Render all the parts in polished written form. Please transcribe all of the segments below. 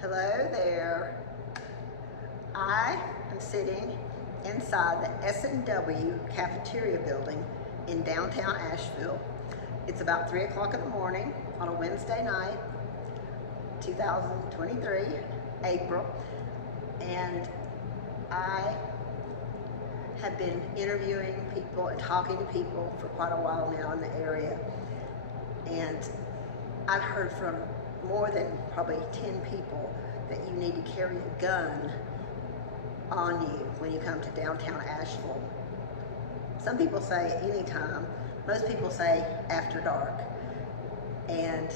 Hello there. I am sitting inside the S&W cafeteria building in downtown Asheville. It's about 3 o'clock in the morning on a Wednesday night, 2023, April, and I have been interviewing people and talking to people for quite a while now in the area, and I've heard from more than probably 10 people that you need to carry a gun on you when you come to downtown Asheville. Some people say anytime, most people say after dark. And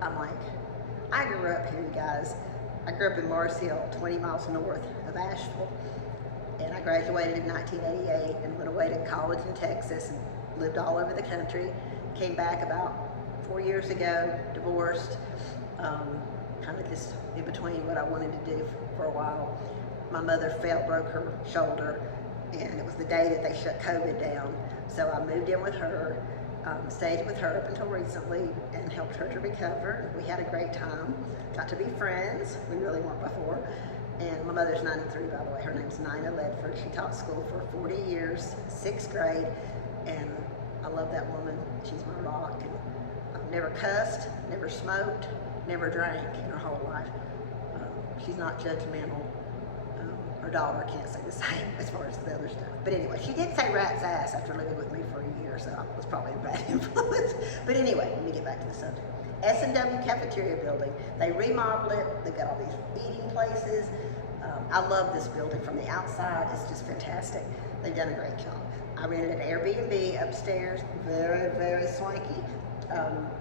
I'm like, I grew up here, you guys. I grew up in Mars Hill, 20 miles north of Asheville. And I graduated in 1988 and went away to college in Texas and lived all over the country. Came back about 4 years ago, divorced, kind of just in between what I wanted to do for a while. My mother broke her shoulder, and it was the day that they shut COVID down. So I moved in with her, stayed with her up until recently, and helped her to recover. We had a great time, got to be friends. We really weren't before. And my mother's 93, by the way. Her name's Nina Ledford. She taught school for 40 years, 6th grade, and I love that woman. She's my rock. And I've never cussed, never smoked, never drank in her whole life. She's not judgmental. Her daughter can't say the same as far as the other stuff. But anyway, she did say rat's ass after living with me for a year, so it was probably a bad influence. But anyway, let me get back to the subject. S&W cafeteria building. They remodeled it. They've got all these eating places. I love this building from the outside. It's just fantastic. They've done a great job. I rented an Airbnb upstairs, very, very swanky.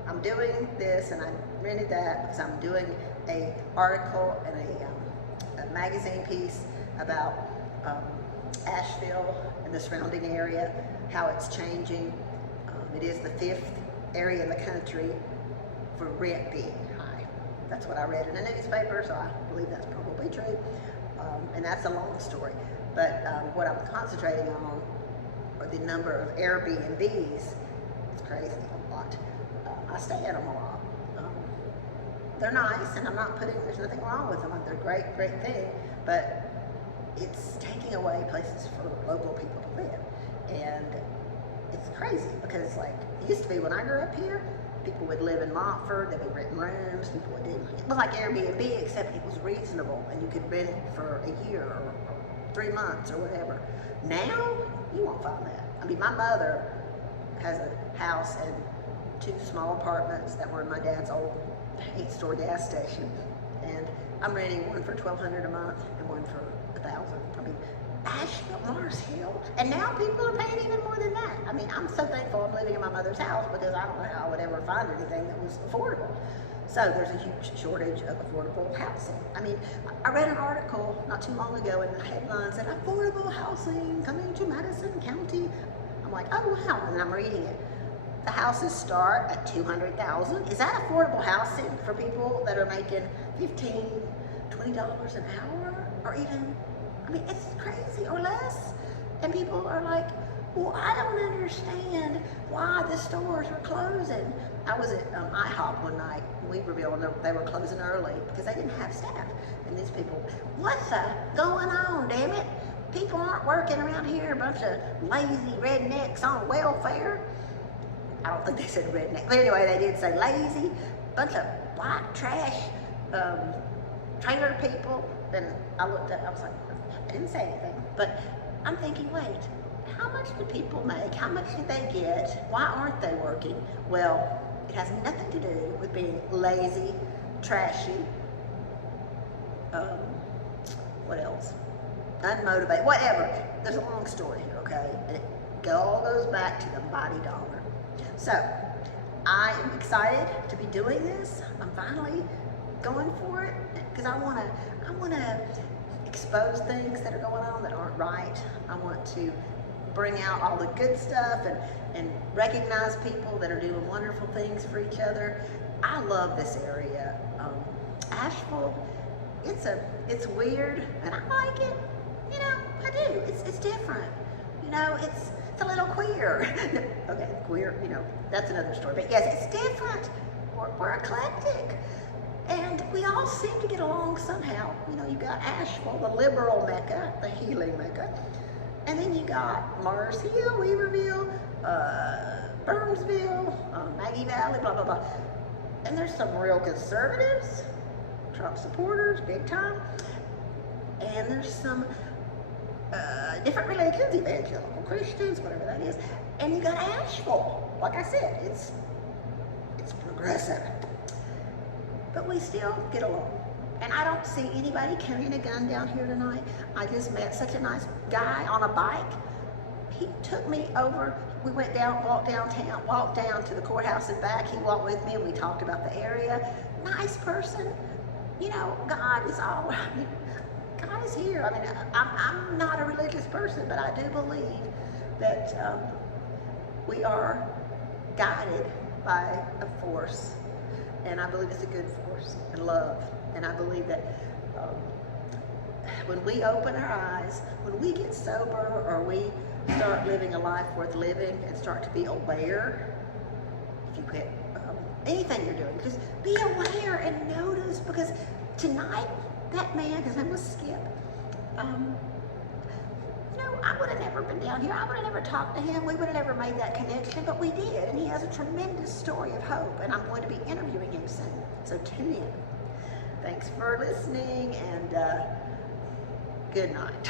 I'm doing this, and I rented that because I'm doing an article and a magazine piece about Asheville and the surrounding area, how it's changing. It is the 5th area in the country for rent being high. That's what I read in a newspaper, so I believe that's probably true. And that's a long story. But what I'm concentrating on are the number of Airbnbs. It's crazy, a lot. I stay in them a lot. They're nice, and there's nothing wrong with them. They're a great thing, but it's taking away places for local people to live. And it's crazy because, like, it used to be when I grew up here, people would live in Montford, they'd be renting rooms, people would do, it was like Airbnb, except it was reasonable, and you could rent it for a year or 3 months or whatever. Now, you won't find that. I mean, my mother has a house and 2 small apartments that were in my dad's old 8-store gas station, and I'm renting one for $1,200 a month and one for $1,000. I mean, Asheville, Mars Hill, and now people are paying even more than that. I mean, I'm so thankful I'm living in my mother's house because I don't know how I would ever find anything that was affordable. So there's a huge shortage of affordable housing. I mean, I read an article not too long ago in the headlines that affordable housing coming to Madison County. I'm like, oh wow, and I'm reading it. The houses start at $200,000. Is that affordable housing for people that are making $15, $20 an hour, or even? I mean, it's crazy, or less. And people are like, well, I don't understand why the stores are closing. I was at IHOP one night in Weaverville, and they were closing early because they didn't have staff. And these people, what's going on, damn it? People aren't working around here, a bunch of lazy rednecks on welfare. I don't think they said redneck, but anyway, they did say lazy, bunch of white trash trailer people. Then I looked up, I was like, I didn't say anything, but I'm thinking, wait, how much do people make? How much do they get? Why aren't they working? Well, it has nothing to do with being lazy, trashy, what else? Unmotivated, whatever. There's a long story here, okay? And it all goes back to the mighty dollar. So, I am excited to be doing this. I'm finally going for it because I want to expose things that are going on that aren't right. I want to bring out all the good stuff and recognize people that are doing wonderful things for each other. I love this area. Asheville, it's weird, and I like it. You know, I do. It's different. You know, it's a little queer. Okay, queer, you know, that's another story. But yes, it's different. We're eclectic. And we all all seem to get along somehow. You know, you got Asheville, the liberal Mecca, the healing Mecca. And then you got Mars Hill, Weaverville, Burnsville, Maggie Valley, blah, blah, blah. And there's some real conservatives, Trump supporters, big time. And there's some different religions, evangelical Christians, whatever that is. And you got Asheville. Like I said, it's progressive. But we still get along. And I don't see anybody carrying a gun down here tonight. I just met such a nice guy on a bike. He took me over. We went down, walked downtown, walked down to the courthouse and back. He walked with me and we talked about the area. Nice person. You know, God is all, I mean, God is here. I mean, I'm not a religious person, but I do believe that we are guided by a force. And I believe it's a good force, and love. And I believe that when we open our eyes, when we get sober, or we start living a life worth living and start to be aware, if you quit anything you're doing, just be aware and notice, because tonight, that man, his name was Skip, you know, I would have never been down here. I would have never talked to him. We would have never made that connection, but we did. And he has a tremendous story of hope, and I'm going to be interviewing him soon. So tune in. Thanks for listening, and good night.